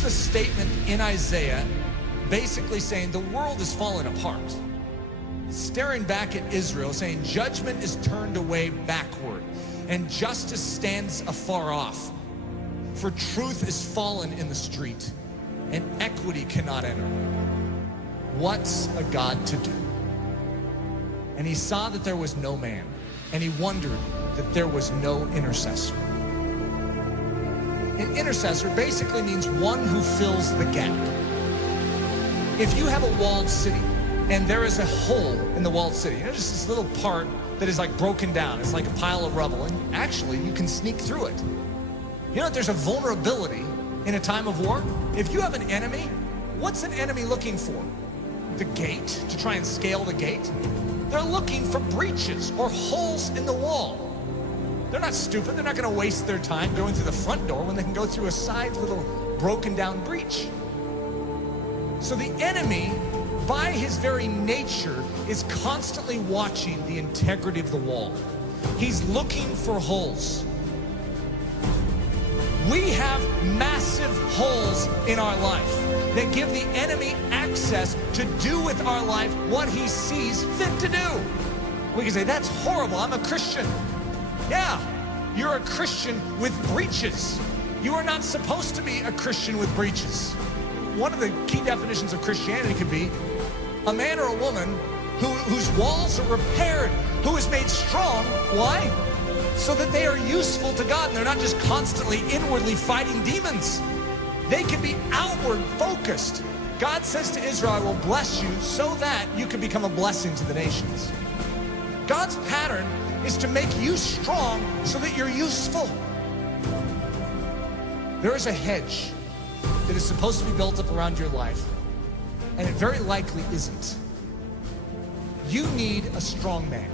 is a statement in Isaiah basically saying the world is falling apart. Staring back at Israel, saying judgment is turned away backward and justice stands afar off. For truth is fallen in the street and equity cannot enter. What's a God to do? And he saw that there was no man, and he wondered that there was no intercessor. An intercessor basically means one who fills the gap. If you have a walled city and there is a hole in the walled city, just this little part that is like broken down, it's like a pile of rubble, and actually you can sneak through it. You know that there's a vulnerability in a time of war? If you have an enemy, what's an enemy looking for? The gate, to try and scale the gate? They're looking for breaches or holes in the wall. They're not stupid. They're not going to waste their time going through the front door when they can go through a side little broken down breach. So the enemy, by his very nature, is constantly watching the integrity of the wall. He's looking for holes. We have massive holes in our life that give the enemy access to do with our life what he sees fit to do. We can say, that's horrible, I'm a Christian. Yeah, you're a Christian with breaches. You are not supposed to be a Christian with breaches. One of the key definitions of Christianity could be a man or a woman whose walls are repaired, who is made strong. Why? So that they are useful to God and they're not just constantly inwardly fighting demons. They can be outward focused. God says to Israel, I will bless you so that you can become a blessing to the nations. God's pattern is to make you strong so that you're useful. There is a hedge that is supposed to be built up around your life, and it very likely isn't. You need a strong man.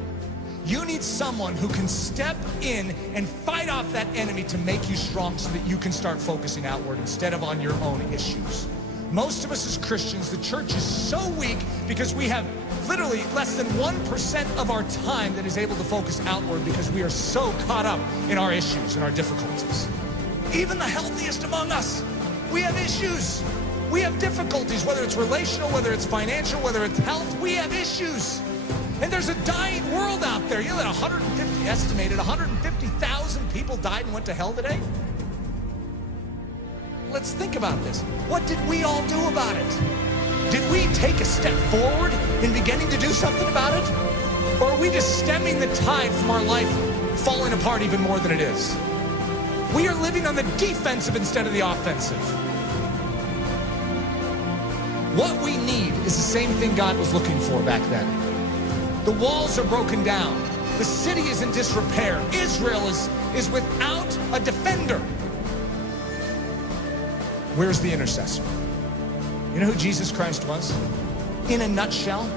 You need someone who can step in and fight off that enemy to make you strong so that you can start focusing outward instead of on your own issues. Most of us as Christians, the church is so weak because we have literally less than 1% of our time that is able to focus outward because we are so caught up in our issues and our difficulties. Even the healthiest among us, we have issues. We have difficulties, whether it's relational, whether it's financial, whether it's health, we have issues. And there's a dying world out there. You know that estimated 150,000 people died and went to hell today? Let's think about this. What did we all do about it? Did we take a step forward in beginning to do something about it? Or are we just stemming the tide from our life falling apart even more than it is? We are living on the defensive instead of the offensive. What we need is the same thing God was looking for back then. The walls are broken down. The city is in disrepair. Israel is without a defender. Where's the intercessor? You know who Jesus Christ was? In a nutshell,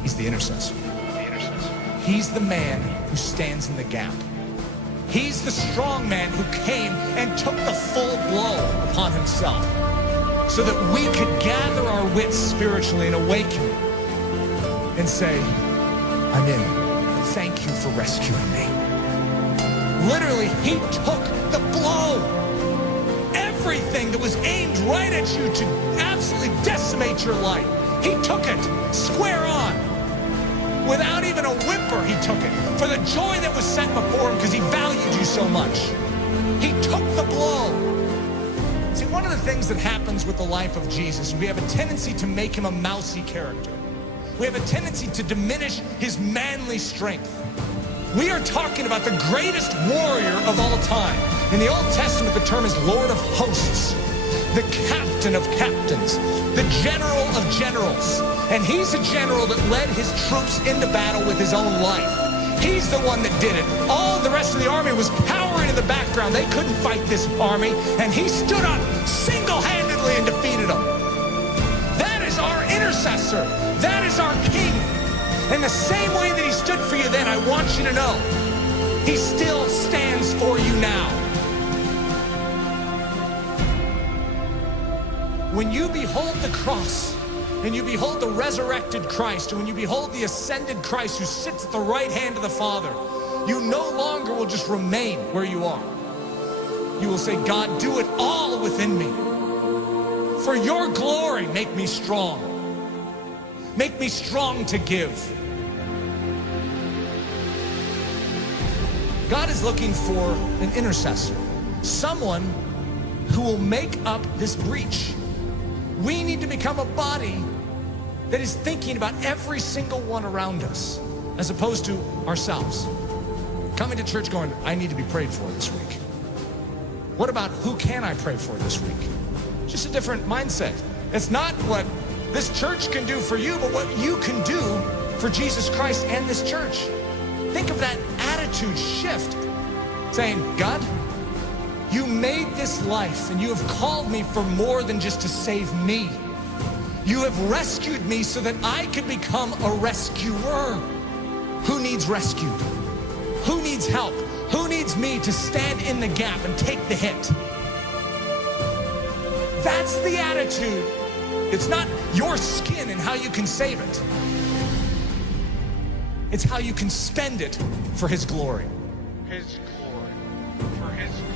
he's the intercessor. He's the man who stands in the gap. He's the strong man who came and took the full blow upon himself so that we could gather our wits spiritually and awaken and say, I'm in. Thank you for rescuing me. Literally, he took the blow. Everything that was aimed right at you to absolutely decimate your life, he took it square on. Without even a whimper, he took it. For the joy that was set before him because he valued you so much. He took the blow. See, one of the things that happens with the life of Jesus, we have a tendency to make him a mousy character. We have a tendency to diminish his manly strength. We are talking about the greatest warrior of all time. In the Old Testament, the term is Lord of Hosts, the captain of captains, the general of generals. And he's a general that led his troops into battle with his own life. He's the one that did it. All the rest of the army was cowering in the background. They couldn't fight this army, and he stood up single-handedly and defeated them. That is our intercessor. That is our king. And the same way that he stood for you then, I want you to know, he still stands for you now. When you behold the cross, and you behold the resurrected Christ, and when you behold the ascended Christ who sits at the right hand of the Father, you no longer will just remain where you are. you will say, God, do it all within me. For your glory, make me strong. Make me strong to give. God is looking for an intercessor, someone who will make up this breach. We need to become a body that is thinking about every single one around us, as opposed to ourselves. Coming to church going, I need to be prayed for this week. What about who can I pray for this week? Just a different mindset. It's not what this church can do for you, but what you can do for Jesus Christ and this church. Think of that attitude shift, saying, God, you made this life and you have called me for more than just to save me. You have rescued me so that I can become a rescuer. Who needs rescued? Who needs help? Who needs me to stand in the gap and take the hit? That's the attitude. It's not your skin and how you can save it. It's how you can spend it for His glory. His glory. For His glory.